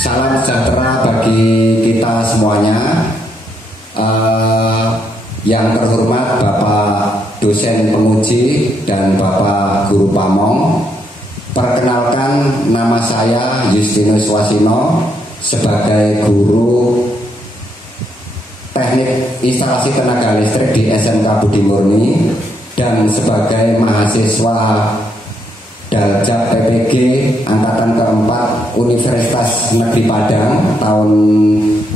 Salam sejahtera bagi kita semuanya. Yang terhormat Bapak dosen penguji dan Bapak guru pamong, perkenalkan nama saya Justinus Wasino sebagai guru teknik instalasi tenaga listrik di SMK Budi Murni dan sebagai mahasiswa Daljab PPG Angkatan keempat Universitas Negeri Padang tahun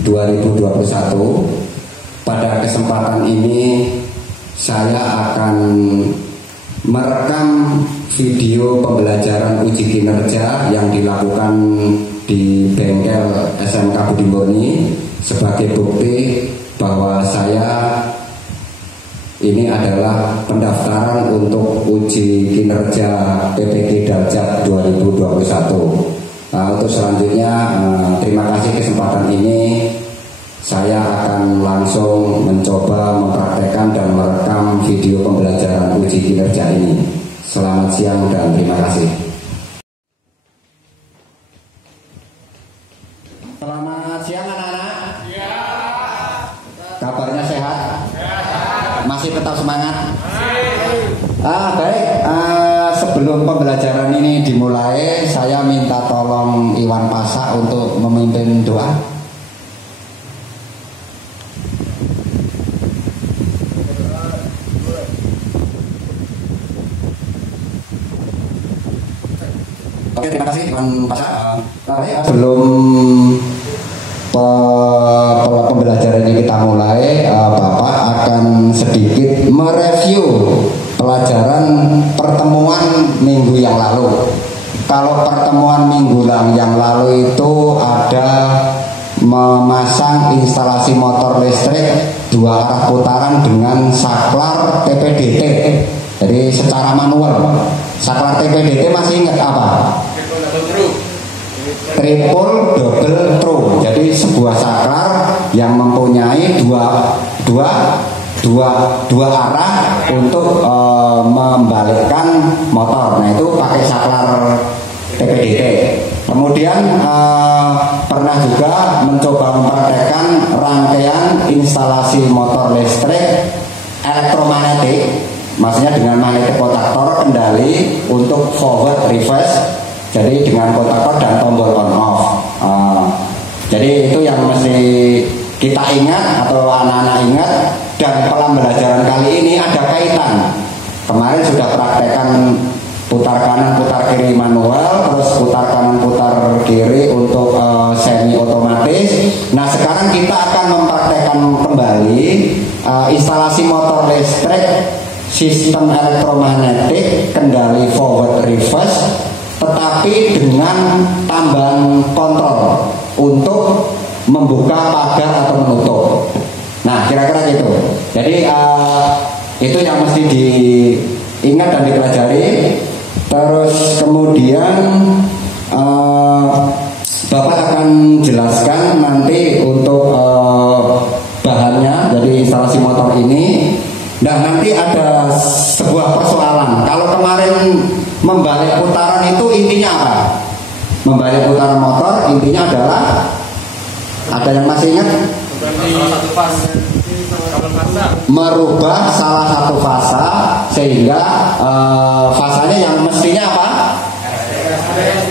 2021. Pada kesempatan ini saya akan merekam video pembelajaran uji kinerja yang dilakukan di bengkel SMK Budi Murni sebagai bukti bahwa saya ini adalah pendaftaran untuk uji kinerja PPG Daljab 2021. Untuk selanjutnya, terima kasih kesempatan ini. Saya akan langsung mencoba mempraktekkan dan merekam video pembelajaran uji kinerja ini. Selamat siang dan terima kasih. Selamat siang anak-anak. Ya. Kabarnya sehat? Ya. Masih tetap semangat? Baik. Sebelum pembelajaran ini dimulai, saya minta tolong Iwan Pasa untuk memimpin doa. Oke, terima kasih Iwan Pasa. Sebelum pembelajaran ini kita mulai, Bapak akan sedikit mereview pelajaran pertemuan minggu yang lalu. Kalau pertemuan minggu yang lalu itu ada memasang instalasi motor listrik 2 arah putaran dengan saklar TPDT. Jadi secara manual. Saklar TPDT masih ingat apa? Triple double throw. Jadi sebuah saklar yang mempunyai dua arah untuk membalikkan motor. Nah itu pakai saklar TPDT. Kemudian pernah juga mencoba mempraktekkan rangkaian instalasi motor listrik elektromagnetik. Maksudnya dengan magnetic kontaktor kendali untuk forward reverse. Jadi dengan kontaktor dan tombol on off. Jadi itu yang mesti kita ingat atau anak-anak ingat. Dan pembelajaran kali ini ada kaitan. Kemarin sudah praktekkan putar kanan putar kiri manual, terus putar kanan putar kiri untuk semi otomatis. Nah sekarang kita akan mempraktekkan kembali instalasi motor listrik sistem elektromagnetik kendali forward reverse, tetapi dengan tambahan kontrol untuk membuka pagar atau menutup. Nah kira-kira gitu. Jadi itu yang mesti diingat dan dipelajari. Terus kemudian Bapak akan jelaskan nanti untuk bahannya. Jadi instalasi motor ini. Nah nanti ada sebuah persoalan. Kalau kemarin membalik putaran itu intinya apa? Membalik putaran motor intinya adalah, ada yang masih ingat? Merubah salah satu fasa sehingga fasanya yang mestinya apa?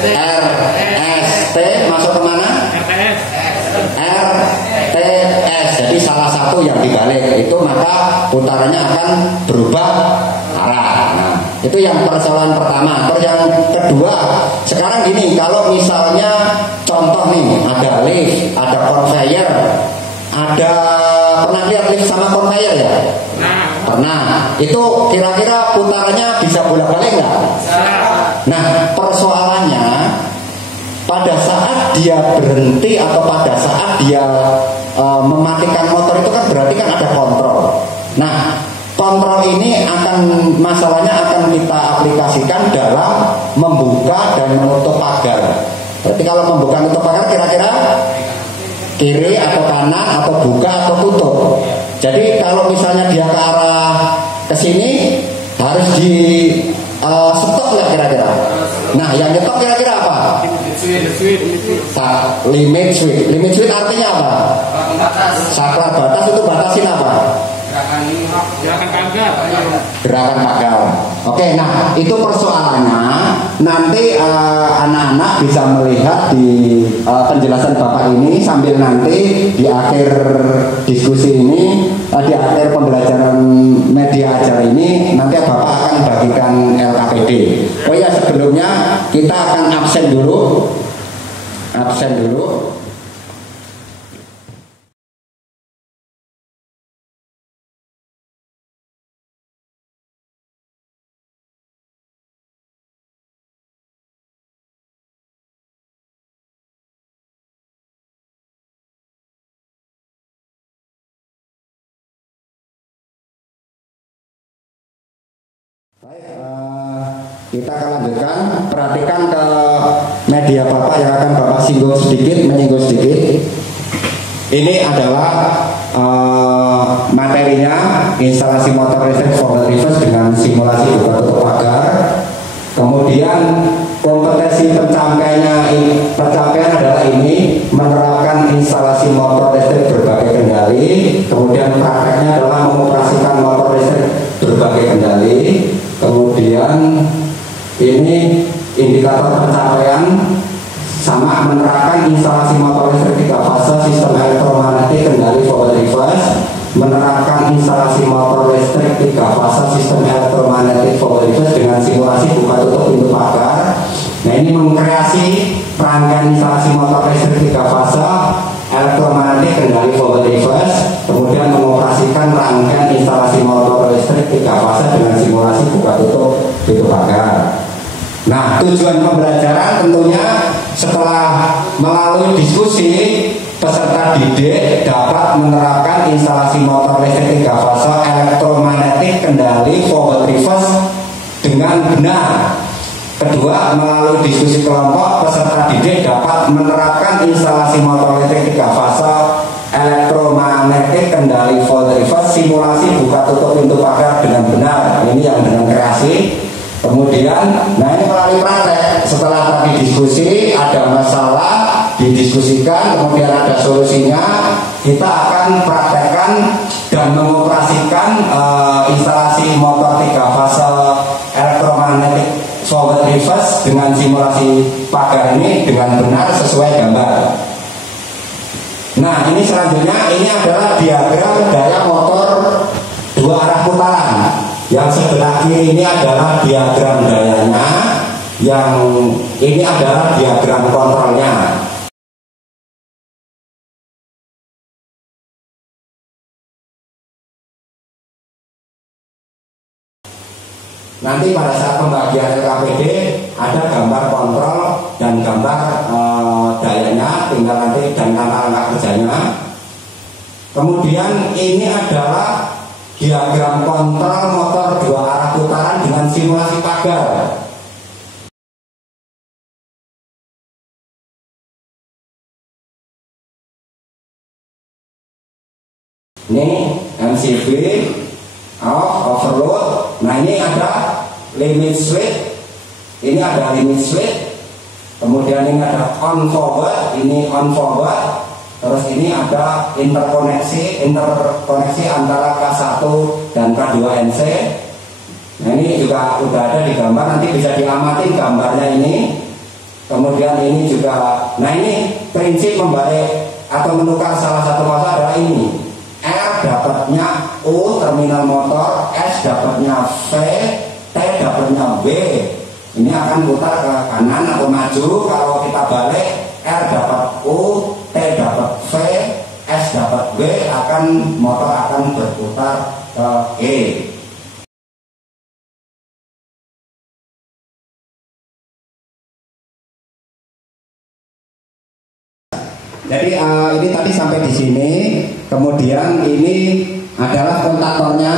RST masuk kemana? RTS. Jadi salah satu yang dibalik itu maka putarannya akan berubah arah. Nah, itu yang persoalan pertama. Terus yang kedua, sekarang gini, kalau misalnya contoh nih, ada lift, ada conveyor, ada, pernah lihat lift sama conveyor ya? Pernah. Itu kira-kira putarannya bisa bolak-balik nggak? Nah, persoalannya pada saat dia berhenti atau pada saat dia mematikan motor itu kan berarti kan ada kontrol. Nah, kontrol ini masalahnya akan kita aplikasikan dalam membuka dan menutup pagar. Berarti kalau membuka menutup pagar kira-kira kiri atau kanan atau buka atau tutup. Jadi kalau misalnya dia ke arah ke sini harus Stok nggak kira-kira? Nah, yang nyetok kira-kira apa? Limit switch. Limit switch artinya apa? Saklar batas itu batasin apa? Gerakan pagar. Gerakan pagar. Oke, nah itu persoalannya. Nanti anak-anak bisa melihat di penjelasan Bapak ini sambil nanti di akhir diskusi ini, di akhir pembelajaran media ajar ini, nanti Bapak akan bagikan LKPD. Oh ya, sebelumnya kita akan absen dulu. Absen dulu. Baik, kita akan lanjutkan. Perhatikan ke media Bapak yang akan Bapak singgung sedikit, menyinggung sedikit. Ini adalah materinya, instalasi motor listrik forward reverse dengan simulasi buka tutup pagar. Kemudian kompetensi pencapaian adalah ini, menerapkan instalasi motor listrik berbagai kendali. Kemudian prakteknya adalah mengoperasikan motor listrik berbagai kendali. Kemudian ini indikator pencapaian sama menerapkan instalasi motor listrik 3 fase sistem elektromagnetik kendali forward reverse, menerapkan instalasi motor listrik 3 fase sistem elektromagnetik forward reverse dengan simulasi buka tutup pintu pagar. Nah, ini mengkreasi rangkaian instalasi motor listrik 3 fase elektromagnetik kendali forward reverse, kemudian mengoperasikan rangkaian instalasi motor listrik 3 fase dengan simulasi buka tutup pintu pagar. Nah, tujuan pembelajaran tentunya setelah melalui diskusi, peserta didik dapat menerapkan instalasi motor listrik 3 fase elektromagnetik kendali forward reverse dengan benar. Kedua, melalui diskusi kelompok, peserta didik dapat menerapkan instalasi motor listrik 3 fase elektromagnetik kendali forward reverse simulasi buka tutup pintu pagar dengan benar. Ini yang dengan kreasi. Kemudian, nah ini melalui praktek. Setelah tadi diskusi, ada masalah didiskusikan, kemudian ada solusinya. Kita akan praktekkan dan mengoperasikan instalasi motor 3 fase elektromagnetik forward reverse dengan simulasi pagar ini dengan benar sesuai gambar. Nah, ini selanjutnya, ini adalah diagram daya motor 2 arah putaran. Yang sebelah kiri ini adalah diagram dayanya, yang ini adalah diagram kontrolnya. Nanti pada saat pembagian LKPD ada gambar kontrol dan gambar dayanya, tinggal nanti dan langkah-langkah kerjanya. Kemudian ini adalah diagram kontrol motor 2 arah putaran dengan simulasi pagar. Ini MCB, off, overload. Nah, ini ada limit switch. Ini ada limit switch. Kemudian ini ada on forward, ini on forward. Terus ini ada interkoneksi antara K1 dan K2NC. Nah, ini juga udah ada di gambar, nanti bisa diamati gambarnya ini. Kemudian ini juga, nah ini prinsip membalik atau menukar salah satu fase adalah ini. R dapatnya U terminal motor, S dapatnya V, T dapatnya W. Ini akan putar ke kanan atau maju. Kalau kita balik, R dapat U, T dapat V, S dapat W, motor akan berputar ke E. Jadi ini tadi sampai di sini. Kemudian ini adalah kontaktornya.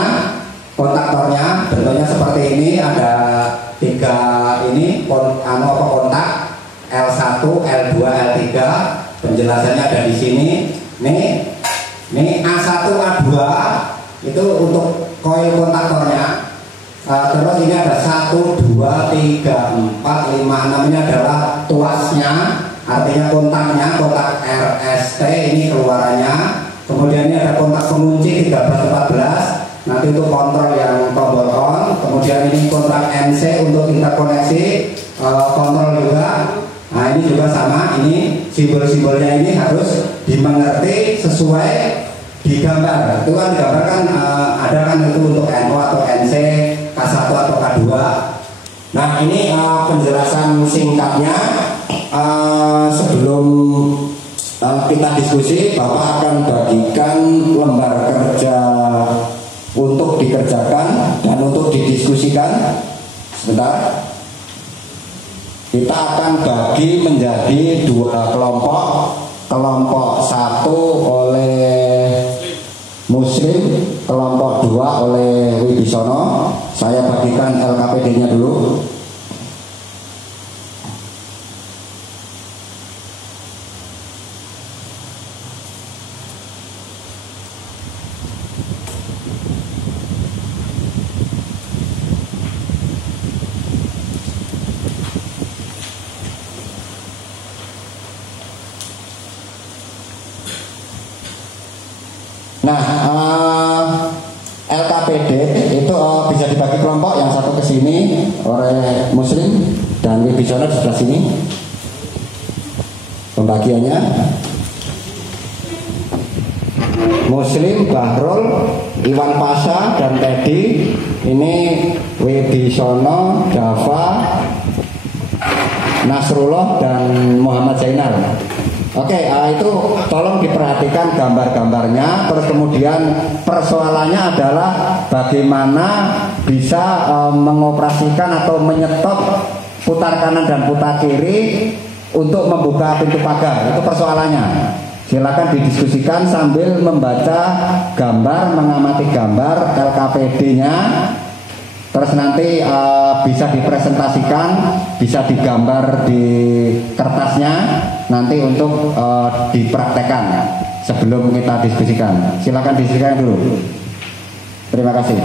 Kontaktornya bentuknya seperti ini. Ada 3 ini kontak L1, L2, L3. Penjelasannya ada di sini. Nih A1, A2 itu untuk koil kontaktornya. Terus ini ada 1, 2, 3, 4, 5, 6 ini adalah tuasnya, artinya kontaknya, kontak RST ini keluarannya. Kemudian ini ada kontak pengunci 13, 14, nanti untuk kontrol yang tombol on. Kemudian ini kontak NC untuk interkoneksi kontrol juga. Nah ini juga sama, ini simbol-simbolnya ini harus dimengerti sesuai digambar. Itu kan digambarkan ada kan itu untuk NO atau NC, K1 atau K2. Nah ini penjelasan singkatnya. Sebelum kita diskusi, Bapak akan bagikan lembar kerja untuk dikerjakan dan untuk didiskusikan. Sebentar. Kita akan bagi menjadi 2 kelompok. Kelompok 1 oleh Muslim, kelompok 2 oleh Wibisono. Saya bagikan LKPD-nya dulu. Nah, LKPD itu bisa dibagi kelompok, yang satu ke sini oleh Muslim dan Wibisono di sebelah sini. Pembagiannya Muslim, Bahrul, Iwan Pasha dan Teddy. Ini Wibisono, Dava, Nasrullah dan Muhammad Zainal. Oke, itu tolong diperhatikan gambar-gambarnya. Terus kemudian persoalannya adalah bagaimana bisa mengoperasikan atau menyetop putar kanan dan putar kiri untuk membuka pintu pagar. Itu persoalannya. Silakan didiskusikan sambil membaca gambar, mengamati gambar LKPD-nya. Terus nanti bisa dipresentasikan, bisa digambar di kertasnya nanti untuk dipraktekkan sebelum kita diskusikan. Silakan diskusikan dulu. Terima kasih.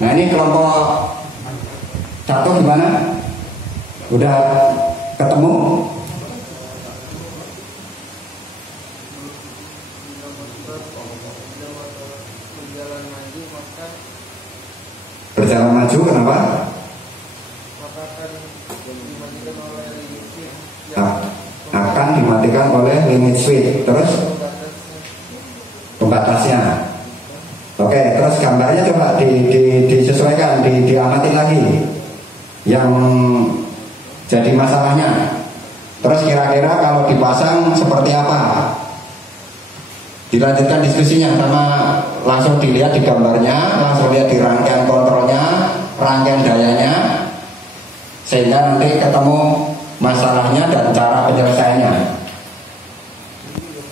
Nah ini kelompok 1 gimana? Udah ketemu? Berjalan maju kenapa? Akan dimatikan oleh limit switch. Terus pembatasnya. Oke, terus gambarnya coba disesuaikan, diamati lagi yang jadi masalahnya. Terus kira-kira kalau dipasang seperti apa? Dilanjutkan diskusinya sama langsung dilihat di gambarnya, langsung lihat di rangkaian kontrolnya, rangkaian dayanya, sehingga nanti ketemu masalahnya dan cara penyelesaiannya.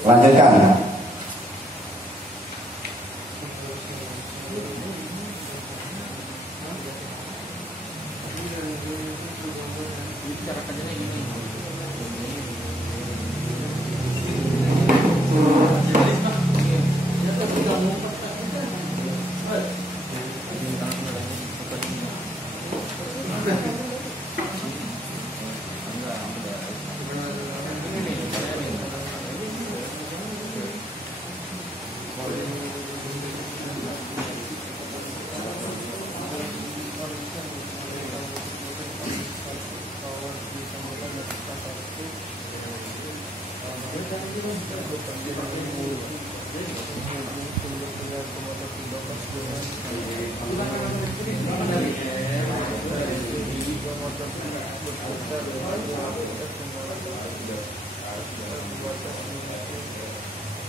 Lanjutkan.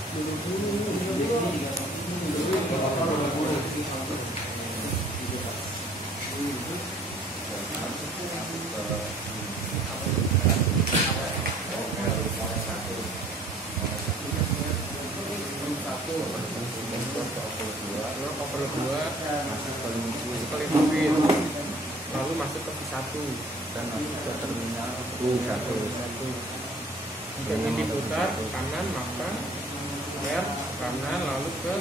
Lalu masuk ke V1 dan masuk ke terminal U1. Ini diputar kanan maka R kanan lalu ke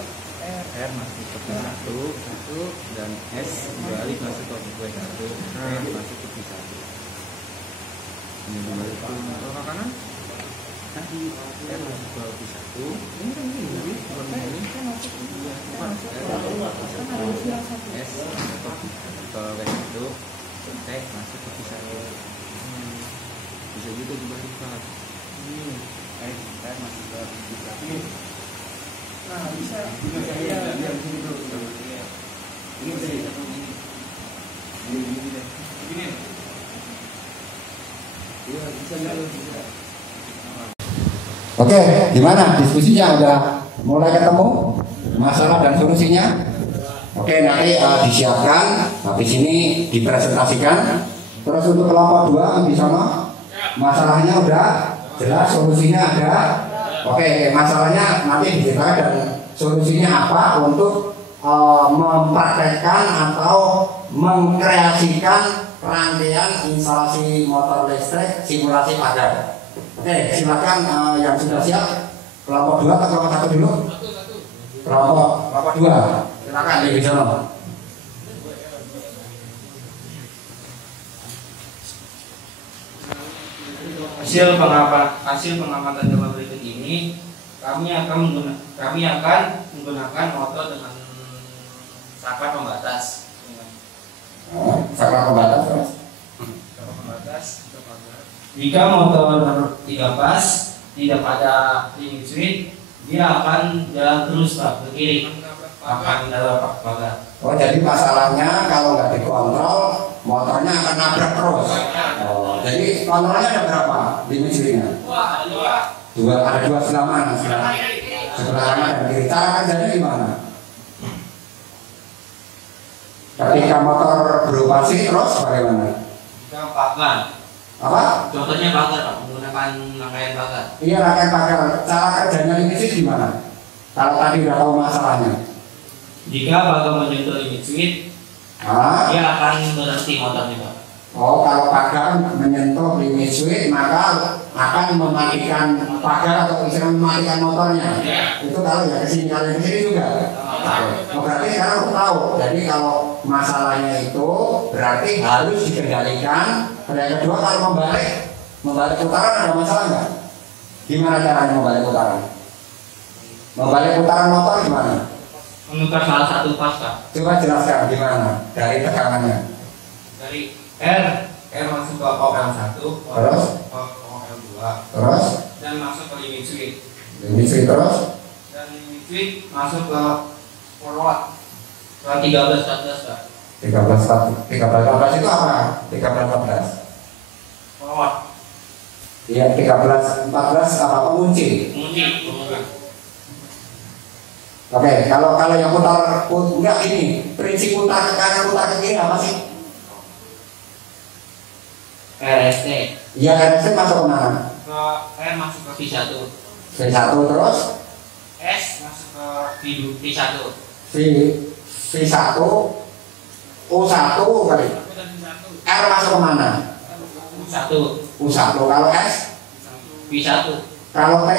R masuk ke V1 dan S balik masuk ke V1. Masuk ke V1. Ini balik ke kanan. Tadi R masuk ke V1. Ini kan ini kan masuk ke S ke V1. T masuk ke V1. Bisa juga dibalikkan. S masuk ke V1. Nah, bisa juga saya biar sini dulu. Ini begini. Iya, bisa juga. Oke, gimana diskusinya? Udah mulai ketemu masalah dan solusinya? Oke, nanti disiapkan, habis ini dipresentasikan. Terus untuk kelompok 2 di sana, masalahnya udah jelas, solusinya ada. Oke, masalahnya nanti diceritakan dan solusinya apa untuk mempraktekkan atau mengkreasikan rangkaian instalasi motor listrik simulasi pagar. Oke, silakan yang sudah siap. Kelompok 2 atau kelompok 1 dulu? Kelompok 2. Silakan di sana. Hasil pengamatan gambar berikut ini kami akan menggunakan motor dengan saklar pembatas. Saklar pembatas. Jika motor 3 pas tidak pada limit switch, dia akan jalan terus Pak ke kiri, akan menabrak pagar. Oh, jadi masalahnya kalau nggak dikontrol motornya akan nabrak terus. Oh, jadi kontrolnya ada berapa limit switchnya? Dua, ada 2 sebelah mana? Sebelah kanan dan kiri. Cara kerjanya gimana? Ketika motor beroperasi terus bagaimana? Jika pagar. Apa? Contohnya pagar Pak, menggunakan rangkaian pagar. Iya, rangkaian pagar. Cara kerjanya limit switch gimana? Kalau tadi udah tahu masalahnya. Jika pagar menyentuh limit switch, dia akan berhenti motornya Pak. Oh, kalau pagar menyentuh limit switch maka akan mematikan pagar atau bisa mematikan motornya. Itu kalau ya kesini, kalau yang kesini juga. Oh, berarti sekarang tahu. Jadi kalau masalahnya itu berarti harus dikendalikan. Yang kedua, kalau membalik putaran ada masalah nggak? Gimana caranya membalik putaran? Membalik putaran motor gimana? Memutar salah satu pas Pak. Coba jelaskan gimana dari tegangannya. Dari R masuk ke OM1, Terus? OM2, Terus? dan masuk ke limit switch. Limit switch terus? Dan limit switch masuk ke forward ke 13-14 Pak. 13-14 itu apa? 13-14 Forward. Iya, 13-14 apa? Pengunci. Pengunci. Oke, kalau yang putar enggak ini, prinsip putar ke kanan, putar ke kiri apa sih? RST. Iya, RST masuk ke mana? R masuk ke V1. V1 terus? S masuk ke V1. V1 U1 kali. R masuk ke mana? U1. U1. Kalau S? V1. Kalau T?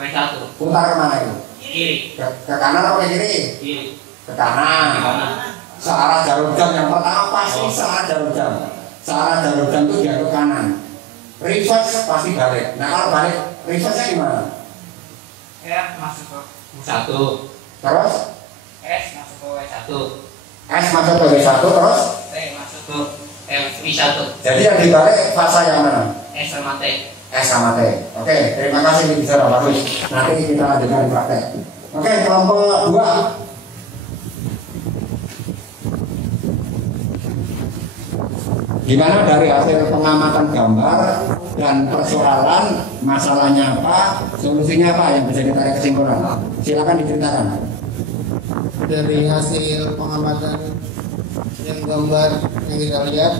W1. Putar ke mana itu? Kiri. Ke kanan atau ke kiri? Kiri. Ke kanan. Kanan. Searah jarum jam yang pertama pasti searah jarum jam. Searah jarum jam itu dia ke kanan. Reverse pasti balik. Nah, kalau balik reverse-nya gimana? R masuk ke U1. Terus? S masuk ke W1. S masuk ke W1 terus? T masuk ke V1. Jadi yang dibalik fasa yang mana? S sama T. S sama T. Oke, terima kasih bisa bagus. Nanti kita lanjutkan praktek. Oke, kelompok 2. Gimana dari hasil pengamatan gambar dan persoalan, masalahnya apa, solusinya apa yang bisa ditarik kesimpulan? Silakan diceritakan. Dari hasil pengamatan yang gambar yang kita lihat,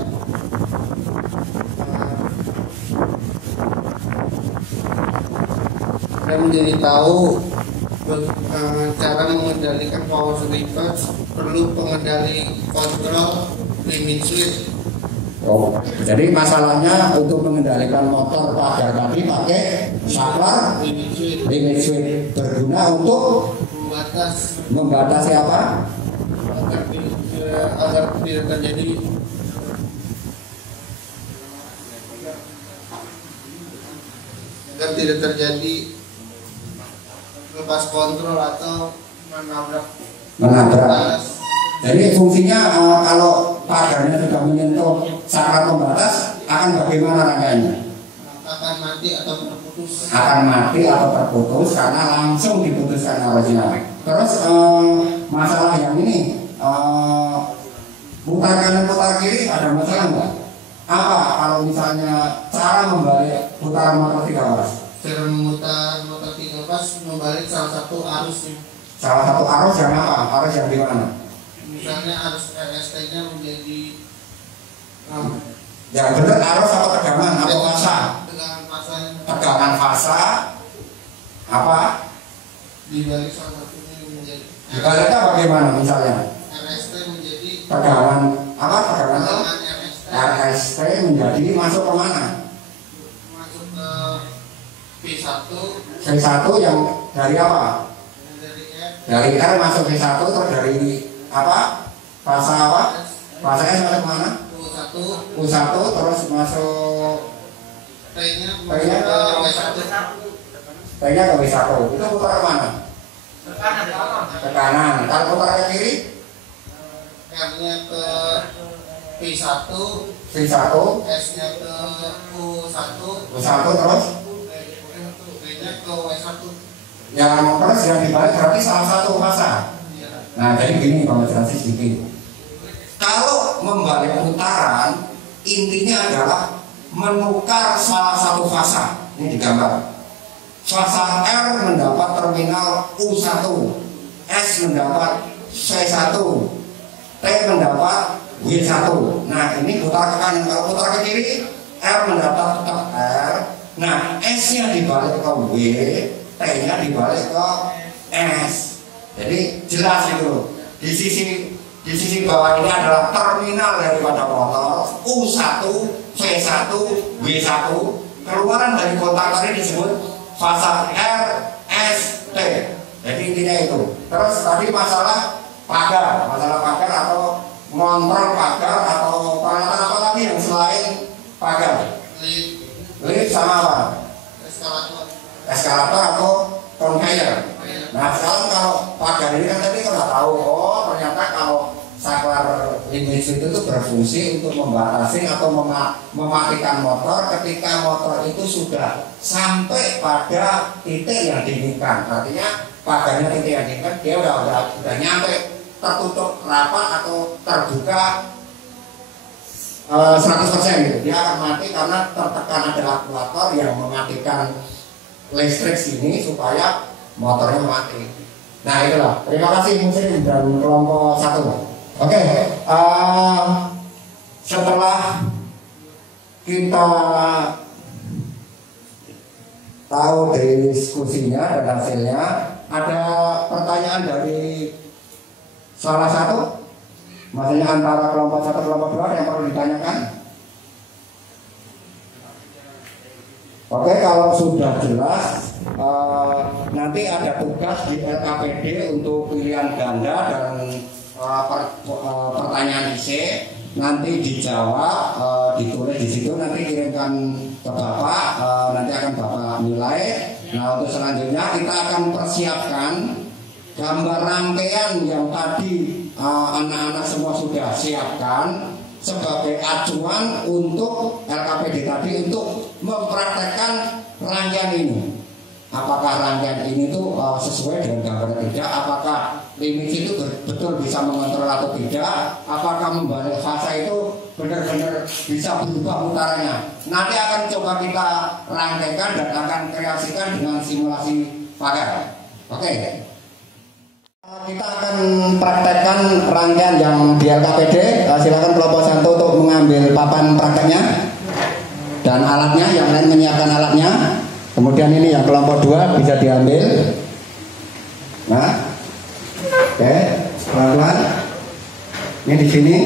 kita menjadi tahu cara mengendalikan power switch, perlu pengendali kontrol limit switch. Oh, jadi masalahnya untuk mengendalikan motor pagar tadi pakai saklar limit switch berguna untuk membatasi apa? Agar tidak terjadi lepas kontrol atau menabrak. Jadi fungsinya kalau pagarnya sudah menyentuh saklar pembatas akan bagaimana rangkaiannya? Akan mati atau terputus. Akan mati atau terputus karena langsung diputuskan arusnya. Terus masalah yang ini putar kanan putar kiri ada masalah nggak? Apa kalau misalnya cara membalik putaran motor 3 pas? Cara memutar motor 3 pas membalik salah satu arusnya. Salah satu arus yang apa? Arus yang di mana? Misalnya arus RST-nya menjadi yang benar arus apa tegangan atau fasa? Tegangan fasa apa? Dibalik salah satunya menjadi Dibaliknya bagaimana misalnya? RST menjadi Tegangan apa? Tegangan RST RST menjadi masuk ke mana? masuk ke P1 V1 yang dari apa? dari R Dari R masuk V1 terus dari apa? Fasa apa? Fasa S masuk mana? U1 terus masuk T-nya T-nya ke W1. T-nya ke W1. Itu putar ke mana? Ke kanan. Kalau putar ke kiri? R-nya ke P1, V1 S-nya ke U1, U1 terus T-nya ke W1. yang terus yang dibalik berarti salah satu fasa. Nah jadi gini konsentrasi sedikit. Kalau membalik putaran intinya adalah menukar salah satu fasa. Ini digambar. Fasa R mendapat terminal U1, S mendapat C1, T mendapat W1. Nah ini putar ke kanan. Kalau putar ke kiri R mendapat tetap R. Nah S nya dibalik ke W, T nya dibalik ke S. Jadi jelas itu. Di sisi bawah ini adalah terminal daripada motor U1, V1, W1. Keluaran dari kontak tadi disebut fasa R, S, T. Jadi intinya itu. Terus tadi masalah pagar atau ngontrol pagar atau peralatan apa lagi yang selain pagar? Lift sama apa? Eskalator atau conveyor. Nah sekarang kalau pagar ini kan tadi kita tahu, oh ternyata kalau saklar limit switch itu berfungsi untuk membatasi atau mematikan motor ketika motor itu sudah sampai pada titik yang diinginkan. Artinya pagarnya titik yang diinginkan, dia udah nyampe tertutup rapat atau terbuka 100% gitu. Dia akan mati karena tertekan ada aktuator yang mematikan listrik sini supaya motornya mati. Nah itulah. Terima kasih Muslim dan kelompok 1. Oke, setelah kita tahu diskusinya dan hasilnya, ada pertanyaan dari salah satu, maksudnya antara kelompok 1 kelompok 2 yang perlu ditanyakan. Oke, kalau sudah jelas, nanti ada tugas di LKPD untuk pilihan ganda dan pertanyaan IC. Nanti dijawab, ditulis di situ, nanti kirimkan ke Bapak, nanti akan Bapak nilai. Nah untuk selanjutnya kita akan persiapkan gambar rangkaian yang tadi anak-anak semua sudah siapkan sebagai acuan untuk LKPD tadi untuk mempraktekkan rangkaian ini. Apakah rangkaian ini tuh sesuai dengan gambar atau tidak? Apakah limit itu betul bisa mengontrol atau tidak? Apakah membalik fasa itu benar-benar bisa berubah putarannya. Nanti akan coba kita rangkaikan dan akan kreasikan dengan simulasi pakai. Oke. Kita akan praktekkan rangkaian yang di LKPD. Silakan kelompok 1 untuk mengambil papan prakteknya dan alatnya, yang lain menyiapkan alatnya. Kemudian ini yang kelompok 2 bisa diambil. Nah, oke, pelan-pelan. Ini di sini.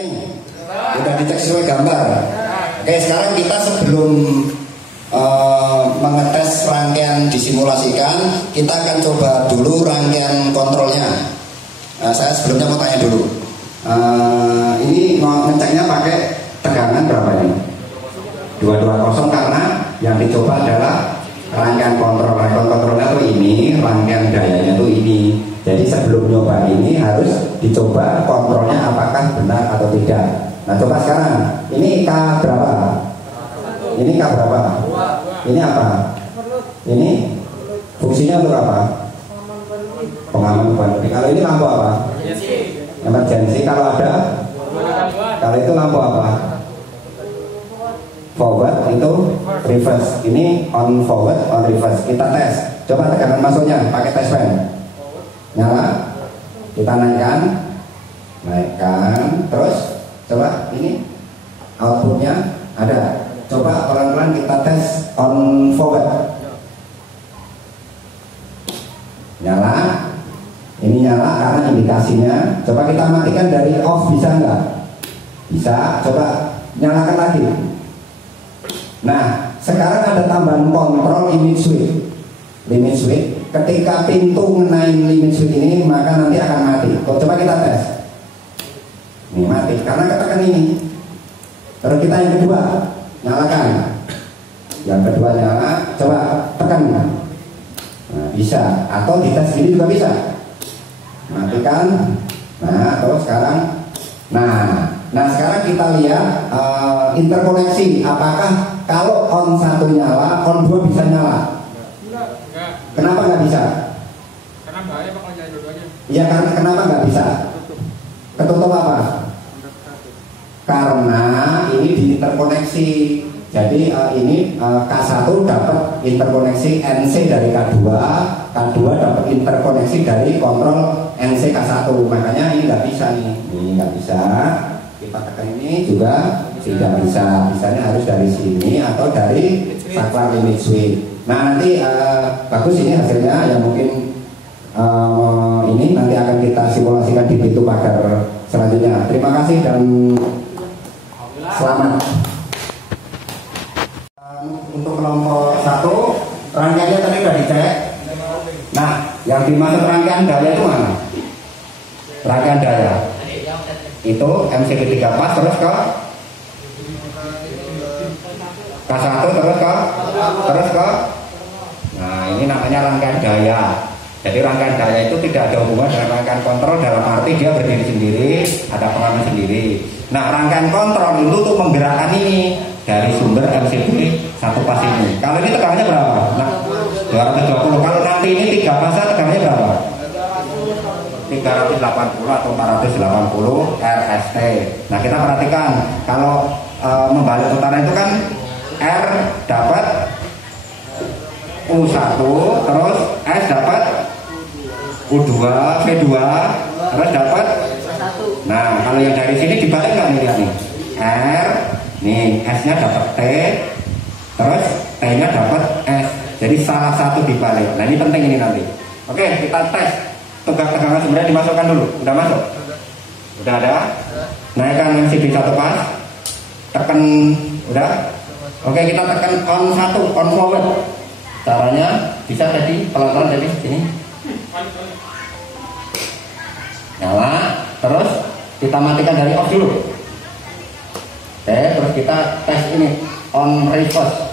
ini? Udah dicek sesuai gambar. Oke, sekarang kita sebelum mengetes rangkaian disimulasikan, kita akan coba dulu rangkaian kontrolnya. Saya sebelumnya mau tanya dulu. Ini mau ngeceknya pakai tegangan berapa ini? 220 karena yang dicoba adalah rangkaian kontrol. Rangkaian kontrolnya tuh ini, rangkaian dayanya tuh ini. Jadi sebelum nyoba ini harus dicoba kontrolnya apakah benar atau tidak. Nah coba sekarang, ini K berapa? Ini K berapa? Ini apa? Ini fungsinya untuk apa? Pengaman beban. Kalau ini lampu apa? Emergency. Kalau ada? Kalau itu lampu apa? Forward, itu reverse. Ini on forward, on reverse. Kita tes. Coba tegangan masuknya pakai tes pen. Nyala. Kita naikkan. Terus coba ini outputnya ada. Coba pelan-pelan kita tes on forward. Nyala. Ini nyala karena indikasinya. Coba kita matikan dari off, bisa nggak? Bisa. Coba nyalakan lagi. Nah, sekarang ada tambahan kontrol limit switch. Limit switch. Ketika pintu mengenai limit switch ini, maka nanti akan mati. Coba kita tes. Ini mati karena ketekan ini. Terus kita yang kedua, nyalakan. Yang kedua nyala, coba tekan. Nah, bisa. Atau di tes ini juga bisa. Matikan. Nah, terus sekarang. Nah sekarang kita lihat interkoneksi. Apakah kalau on satu nyala, on dua bisa nyala? Enggak. Kenapa nggak bisa? Karena bahaya Pak kalau nyala dua-duanya. Iya, karena kenapa nggak bisa? Ketutup apa? Karena ini diinterkoneksi. Jadi ini K1 dapat interkoneksi NC dari K2, K2 dapat interkoneksi dari kontrol NC K1. Makanya ini nggak bisa nih. Ini nggak bisa. Kita tekan ini juga tidak bisa. Bisanya harus dari sini atau dari saklar limit switch. Nah nanti bagus ini hasilnya yang mungkin ini nanti akan kita simulasikan di pintu pagar selanjutnya. Terima kasih dan selamat. Untuk kelompok 1 rangkaiannya tadi sudah dicek. Nah yang dimaksud rangkaian daya itu mana? Rangkaian daya itu MCB 3 pas terus ke K1 terus ke nah ini namanya rangkaian daya. Jadi rangkaian daya itu tidak ada hubungan dengan rangkaian kontrol, dalam arti dia berdiri sendiri, ada pengaman sendiri. Nah rangkaian kontrol itu untuk menggerakkan ini dari sumber MCB 1 pas ini. Kalau ini tegangannya berapa? Nah 220. Kalau nanti ini 3 pas tegangannya berapa? 380 atau 480 RST. Nah kita perhatikan kalau membalik putaran itu kan R dapat U1 terus S dapat U2 V2 terus dapat. Nah kalau yang dari sini dibalik nggak nih, lihat nih R nih S nya dapat T terus T nya dapat S, jadi salah satu dibalik. Nah ini penting ini nanti. Oke kita tes. Tegangan sebenarnya dimasukkan dulu. Udah masuk? Udah ada? Naikkan MCB 1 pas. Tekan. Udah? Oke kita tekan on 1, on forward. Caranya bisa tadi pelan-pelan tadi sini. Nyala. Terus kita matikan dari off dulu. Oke terus kita tes ini on reverse.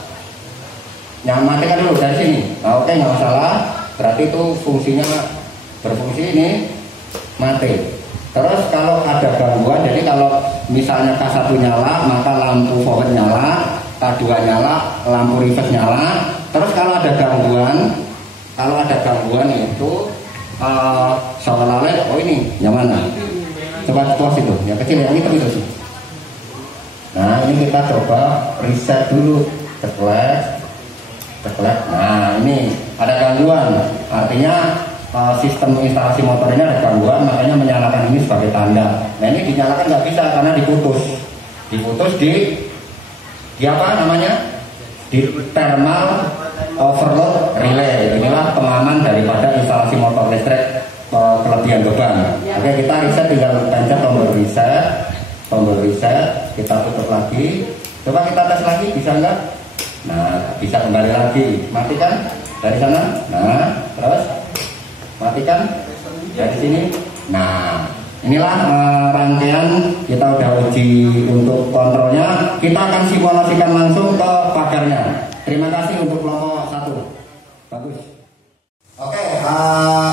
Matikan dulu dari sini. Nah, oke nggak masalah. Berarti itu fungsinya berfungsi ini mati. Terus kalau ada gangguan, jadi kalau misalnya K1 nyala maka lampu forward nyala, K2 nyala lampu reverse nyala. Terus kalau ada gangguan itu seolah-olah oh ini yang mana? Coba close itu, yang kecil yang itu sih. Nah ini kita coba reset dulu, ceklek. Nah ini ada gangguan, artinya sistem instalasi motor ini ada gangguan, makanya menyalakan ini sebagai tanda. Nah ini dinyalakan nggak bisa karena diputus di apa namanya, di thermal overload relay. Inilah pengaman daripada instalasi motor listrik kelebihan beban. Oke kita reset, tinggal pencet tombol reset, kita tutup lagi. Coba kita tes lagi, bisa nggak? Nah, bisa kembali lagi. Matikan dari sana. Nah, terus matikan dari sini. Nah, inilah rangkaian kita udah uji untuk kontrolnya. Kita akan simulasikan langsung ke pagarnya. Terima kasih untuk kelompok 1. Bagus. Oke,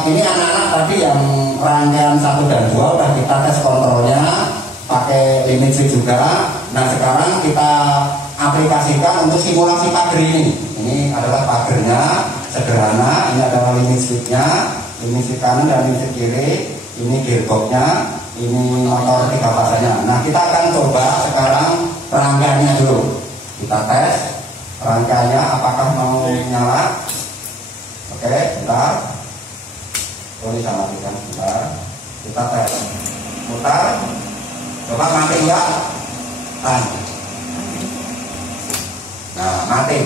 ini anak-anak tadi yang rangkaian 1 dan 2 udah kita tes kontrolnya pakai limit switch juga. Nah, sekarang kita aplikasikan untuk simulasi pagar ini. Ini adalah pagarnya sederhana. Ini adalah limit switchnya, limit switch kanan dan limit switch kiri. Ini gearboxnya, ini motor 3 fasenya. Nah, kita akan coba sekarang rangkaiannya dulu. Kita tes rangkaiannya apakah mau nyala. Oke, bentar. Oh, ini sama kita bentar. Kita tes. Mutar. Coba mati enggak? Tahan. Nah, mati.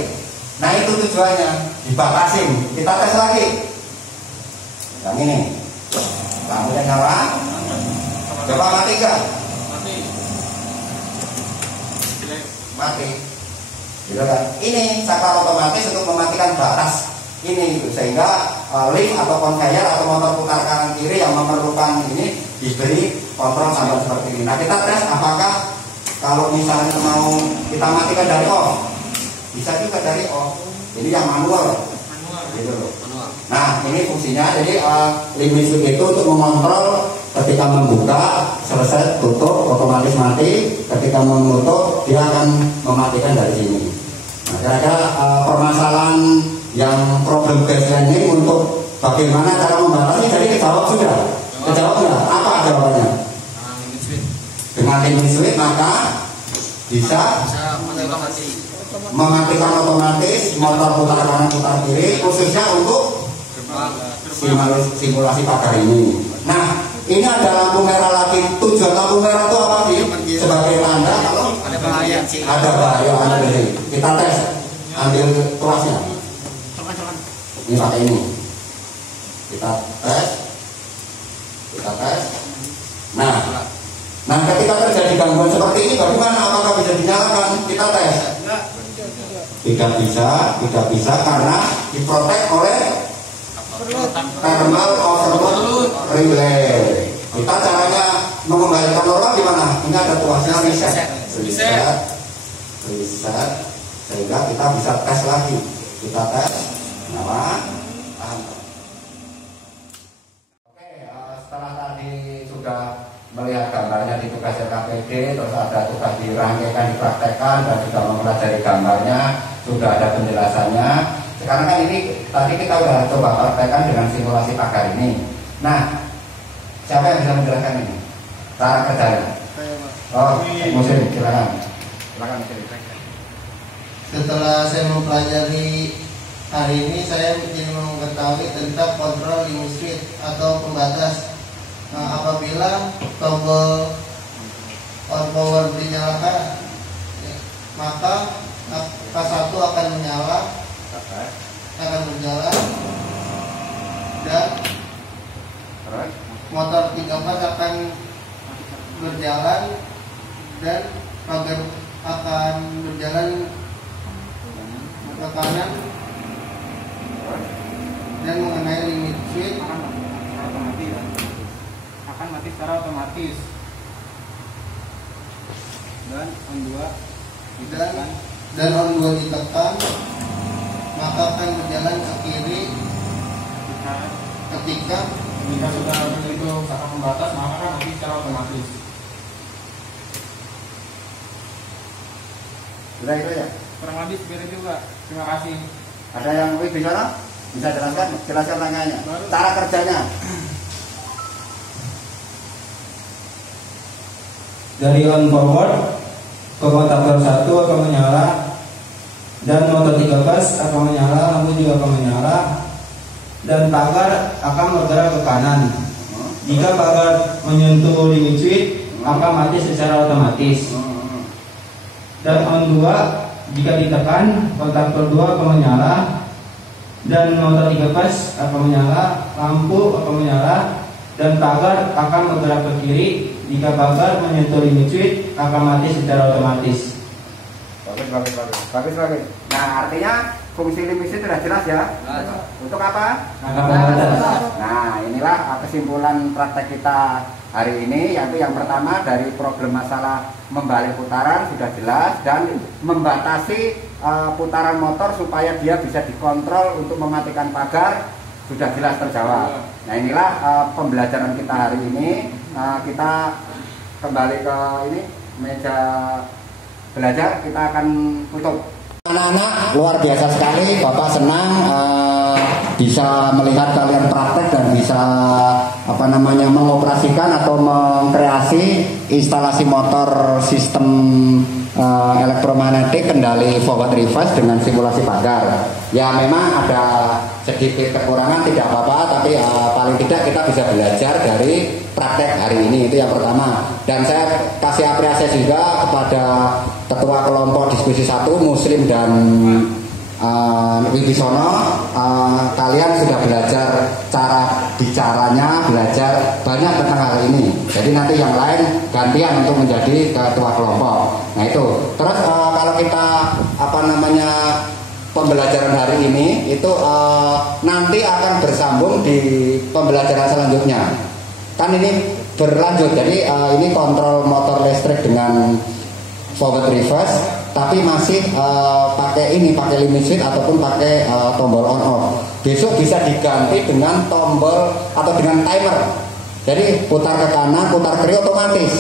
Nah, itu tujuannya. Dibatasin. Kita tes lagi. Yang ini. Lampunya nyala. Coba mati enggak? Mati. Gitu kan? Ini saklar otomatis untuk mematikan batas ini, sehingga lift atau conveyor atau motor putar kanan kiri yang memerlukan ini diberi kontrol sambil seperti ini. Nah, kita tes apakah kalau misalnya mau kita matikan dari off, bisa juga dari off. Ini yang manual, gitu loh. Nah, ini fungsinya. Jadi limit switch itu untuk mengontrol ketika membuka, selesai tutup otomatis mati. Ketika menutup dia akan mematikan dari sini. Nah, kira-kira permasalahan yang problem baseline ini untuk bagaimana cara membatasi dari kejawab sudah. Kejawab sudah. Apa jawabannya? Dengan limit switch maka bisa mematikan otomatis motor putar kanan putar kiri, khususnya untuk simulasi pagar ini. Nah, ini ada lampu merah lagi. Tujuan lampu merah itu apa sih? Sebagai tanda kalau ada bahaya. Ada bahaya. Kita tes, ambil tuasnya. Ini pakai ini. Kita tes. Nah, ketika terjadi gangguan seperti ini, bagaimana? Apakah bisa dinyalakan? Kita tes. Tidak bisa karena diprotek oleh thermal overload relay. Kita caranya mengembalikan normal gimana? Ini ada tuasnya reset. Sehingga kita bisa tes lagi. Kita tes. Nyala. Tahan. Oke, setelah tadi sudah melihat gambarnya di tugas LKPD, terus ada tugas dirangkaikan, dipraktekkan, dan juga mempelajari gambarnya, sudah ada penjelasannya. Sekarang kan ini tadi kita sudah coba praktekkan dengan simulasi pagar ini. Nah, siapa yang bisa menjelaskan ini? Cara kerjanya? Oh, Muslim, silakan. Setelah saya mempelajari hari ini, saya ingin mengetahui tentang kontrol limit switch atau pembatas. Nah, apabila tombol on power dinyalakan, maka K1 akan menyala, akan berjalan, dan motor 3 akan berjalan, dan pagar akan berjalan ke kanan dan mengenai limit switch akan mati secara otomatis. Dan on 2 ditekan, maka akan berjalan ke kiri. Ketika sudah begitu kata pembatas, maka akan mati secara otomatis. Sudah itu ya? Kurang lebih seperti itu, Pak. Terima kasih. Ada yang lebih bisa jelaskan tanyanya. Cara kerjanya. Dari on forward, komutator 1 akan menyala, dan motor 13 akan menyala, lampu juga akan menyala, dan pagar akan bergerak ke kanan. Jika pagar menyentuh limit switch, akan mati secara otomatis. Dan on 2, jika ditekan, kontaktor 2 akan menyala, dan motor 13 akan menyala, lampu akan menyala, dan pagar akan bergerak ke kiri. Jika pagar menyentuh limit switch akan mati secara otomatis. Bagus. Nah, artinya fungsi limit switch sudah jelas ya. Untuk apa? Nah, inilah kesimpulan praktek kita hari ini, yaitu yang pertama dari problem masalah membalik putaran sudah jelas, dan membatasi putaran motor supaya dia bisa dikontrol untuk mematikan pagar sudah jelas terjawab. Nah, inilah pembelajaran kita hari ini. Kita kembali ke ini meja belajar, kita akan tutup. Anak-anak luar biasa sekali, Bapak senang bisa melihat kalian praktek dan bisa mengoperasikan atau mengkreasi instalasi motor sistem elektromagnetik kendali forward reverse dengan simulasi pagar. Ya memang ada sedikit kekurangan, tidak apa-apa, tapi paling tidak kita bisa belajar dari praktek hari ini, itu yang pertama. Dan saya kasih apresiasi juga kepada ketua kelompok diskusi 1 Muslim dan Wibisono, kalian sudah belajar cara bicaranya, belajar banyak tentang hal ini. Jadi nanti yang lain gantian untuk menjadi ketua kelompok. Nah itu. Terus kalau kita pembelajaran hari ini itu nanti akan bersambung di pembelajaran selanjutnya. Kan ini berlanjut. Jadi ini kontrol motor listrik dengan forward reverse, tapi masih pakai limit switch ataupun pakai tombol on off. Besok bisa diganti dengan tombol atau dengan timer. Jadi putar ke kanan, putar kiri otomatis.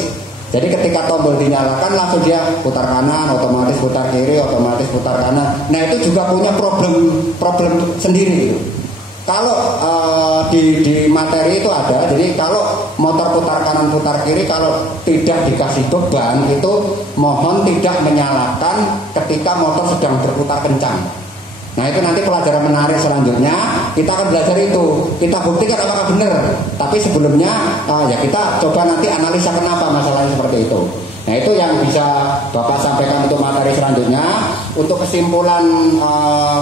Jadi ketika tombol dinyalakan langsung dia putar kanan, otomatis putar kiri, otomatis putar kanan. Nah itu juga punya problem sendiri. Kalau di materi itu ada, jadi kalau motor putar kanan putar kiri, kalau tidak dikasih beban itu mohon tidak menyalakan ketika motor sedang berputar kencang. Nah itu nanti pelajaran menarik selanjutnya, kita akan belajar itu, kita buktikan apakah benar. Tapi sebelumnya ya kita coba nanti analisa kenapa masalahnya seperti itu. Nah itu yang bisa Bapak sampaikan untuk materi selanjutnya. Untuk kesimpulan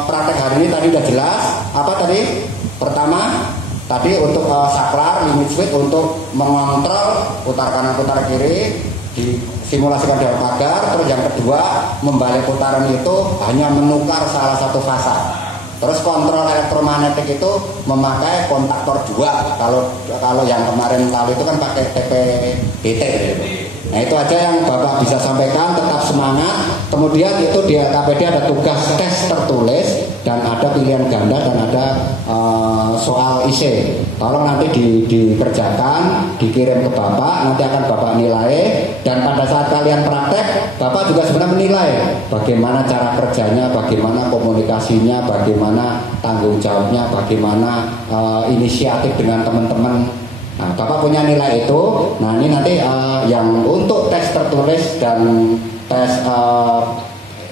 praktek hari ini tadi sudah jelas. Apa tadi? Pertama tadi untuk saklar limit switch untuk mengontrol putar kanan putar kiri disimulasikan dengan pagar. Terus yang kedua, membalik putaran itu hanya menukar salah satu fasa. Terus kontrol elektromagnetik itu memakai kontaktor 2. Kalau yang kemarin lalu itu kan pakai TPDT gitu. Nah itu aja yang Bapak bisa sampaikan, tetap semangat. Kemudian itu di KPD ada tugas tes tertulis dan ada pilihan ganda dan ada soal IC. Tolong nanti dikerjakan, dikirim ke Bapak, nanti akan Bapak nilai. Dan pada saat kalian praktek, Bapak juga sebenarnya menilai bagaimana cara kerjanya, bagaimana komunikasinya, bagaimana tanggung jawabnya, bagaimana inisiatif dengan teman-teman. Nah, Bapak punya nilai itu. Nah, ini nanti yang untuk tes tertulis dan tes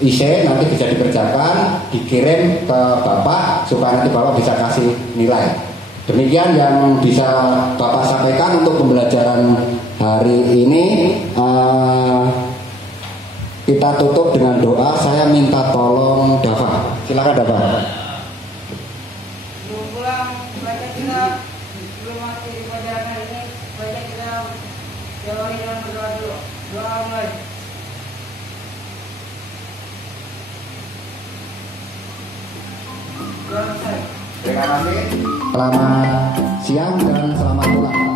IC nanti bisa dikerjakan, dikirim ke Bapak supaya nanti Bapak bisa kasih nilai. Demikian yang bisa Bapak sampaikan untuk pembelajaran hari ini. Kita tutup dengan doa. Saya minta tolong Dava. Silakan Dava. Terima kasih. Selamat siang dan selamat pulang.